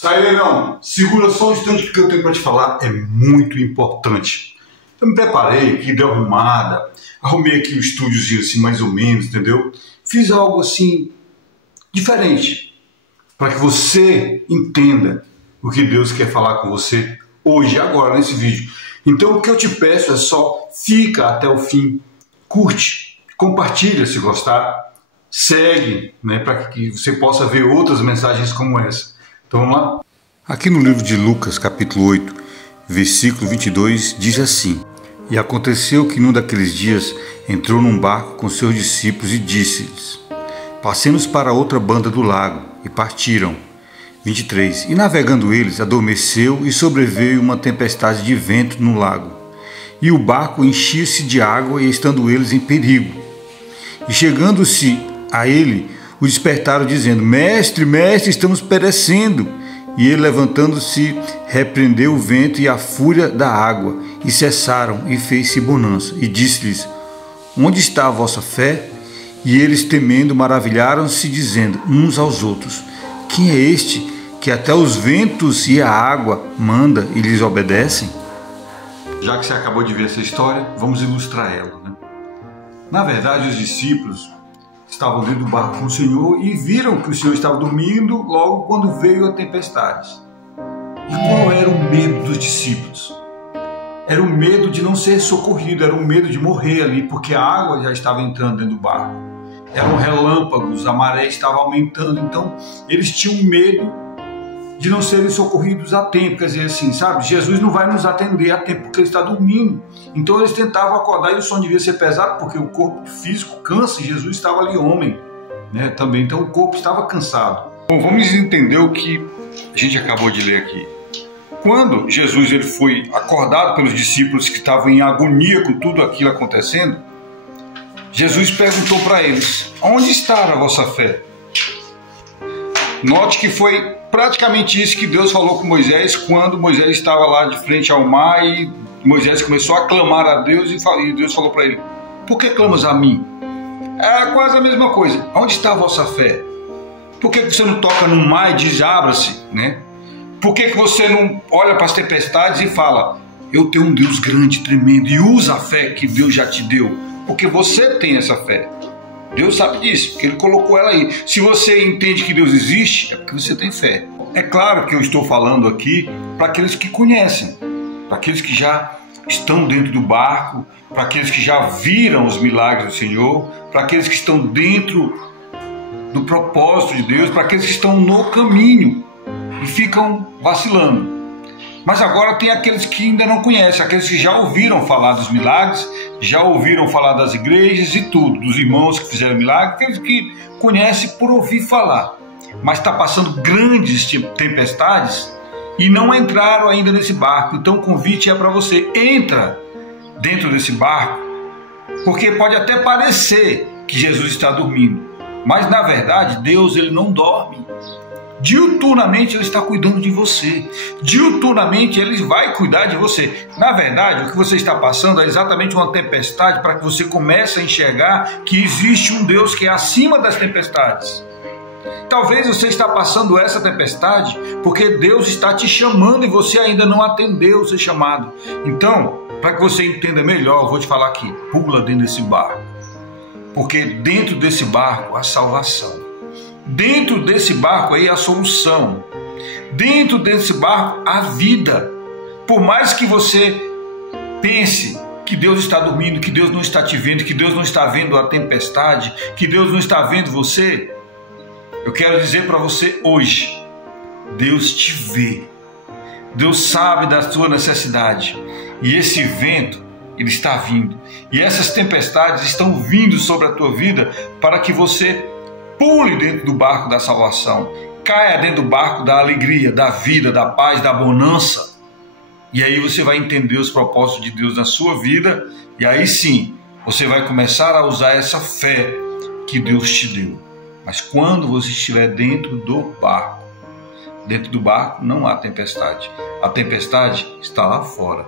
Sai, Leilão, segura só um instante que eu tenho para te falar, é muito importante. Eu me preparei aqui, dei uma arrumada, arrumei aqui o estúdiozinho assim mais ou menos, entendeu? Fiz algo assim diferente, para que você entenda o que Deus quer falar com você hoje, agora, nesse vídeo. Então o que eu te peço é só fica até o fim, curte, compartilha se gostar, segue, né, para que você possa ver outras mensagens como essa. Então vamos lá? Aqui no livro de Lucas, capítulo 8, versículo 22, diz assim: E aconteceu que num daqueles dias entrou num barco com seus discípulos e disse-lhes: Passemos para outra banda do lago. E partiram. 23. E navegando eles, adormeceu e sobreveio uma tempestade de vento no lago. E o barco enchia-se de água, e estando eles em perigo. E chegando-se a ele, o despertaram, dizendo: Mestre, mestre, estamos perecendo. E ele, levantando-se, repreendeu o vento e a fúria da água, e cessaram, e fez-se bonança. E disse-lhes: Onde está a vossa fé? E eles, temendo, maravilharam-se, dizendo uns aos outros: Quem é este que até os ventos e a água manda e lhes obedecem? Já que você acabou de ver essa história, vamos ilustrar ela, né? Na verdade, os discípulos estavam dentro do barco com o Senhor e viram que o Senhor estava dormindo logo quando veio a tempestade. E qual era o medo dos discípulos? Era o medo de não ser socorrido, era o medo de morrer ali, porque a água já estava entrando dentro do barco. Eram relâmpagos, a maré estava aumentando, então eles tinham medo de não serem socorridos a tempo. Quer dizer assim, sabe, Jesus não vai nos atender a tempo porque ele está dormindo. Então eles tentavam acordar e o som devia ser pesado porque o corpo físico cansa e Jesus estava ali homem, né, também. Então o corpo estava cansado. Bom, vamos entender o que a gente acabou de ler aqui. Quando Jesus ele foi acordado pelos discípulos que estavam em agonia com tudo aquilo acontecendo, Jesus perguntou para eles: Onde está a vossa fé? Note que foi praticamente isso que Deus falou com Moisés quando Moisés estava lá de frente ao mar e Moisés começou a clamar a Deus e Deus falou para ele: Por que clamas a mim? É quase a mesma coisa. Onde está a vossa fé? Por que você não toca no mar e diz abra-se, né? Por que você não olha para as tempestades e fala: Eu tenho um Deus grande, tremendo, e usa a fé que Deus já te deu? Porque você tem essa fé. Deus sabe disso, porque Ele colocou ela aí. Se você entende que Deus existe, é porque você tem fé. É claro que eu estou falando aqui para aqueles que conhecem, para aqueles que já estão dentro do barco, para aqueles que já viram os milagres do Senhor, para aqueles que estão dentro do propósito de Deus, para aqueles que estão no caminho e ficam vacilando. Mas agora tem aqueles que ainda não conhecem, aqueles que já ouviram falar dos milagres, já ouviram falar das igrejas e tudo, dos irmãos que fizeram milagres, aqueles que conhecem por ouvir falar, mas está passando grandes tempestades e não entraram ainda nesse barco. Então o convite é para você: entra dentro desse barco, porque pode até parecer que Jesus está dormindo, mas na verdade Deus ele não dorme. Diuturnamente Ele está cuidando de você. Diuturnamente Ele vai cuidar de você. Na verdade, o que você está passando é exatamente uma tempestade para que você comece a enxergar que existe um Deus que é acima das tempestades. Talvez você está passando essa tempestade porque Deus está te chamando e você ainda não atendeu o seu chamado. Então, para que você entenda melhor, eu vou te falar aqui: pula dentro desse barco. Porque dentro desse barco há salvação. Dentro desse barco aí a solução. Dentro desse barco a vida. Por mais que você pense que Deus está dormindo, que Deus não está te vendo, que Deus não está vendo a tempestade, que Deus não está vendo você, eu quero dizer para você hoje: Deus te vê. Deus sabe da sua necessidade. E esse vento, ele está vindo. E essas tempestades estão vindo sobre a tua vida para que você pule dentro do barco da salvação, caia dentro do barco da alegria, da vida, da paz, da bonança. E aí você vai entender os propósitos de Deus na sua vida, e aí sim, você vai começar a usar essa fé que Deus te deu. Mas quando você estiver dentro do barco não há tempestade. A tempestade está lá fora.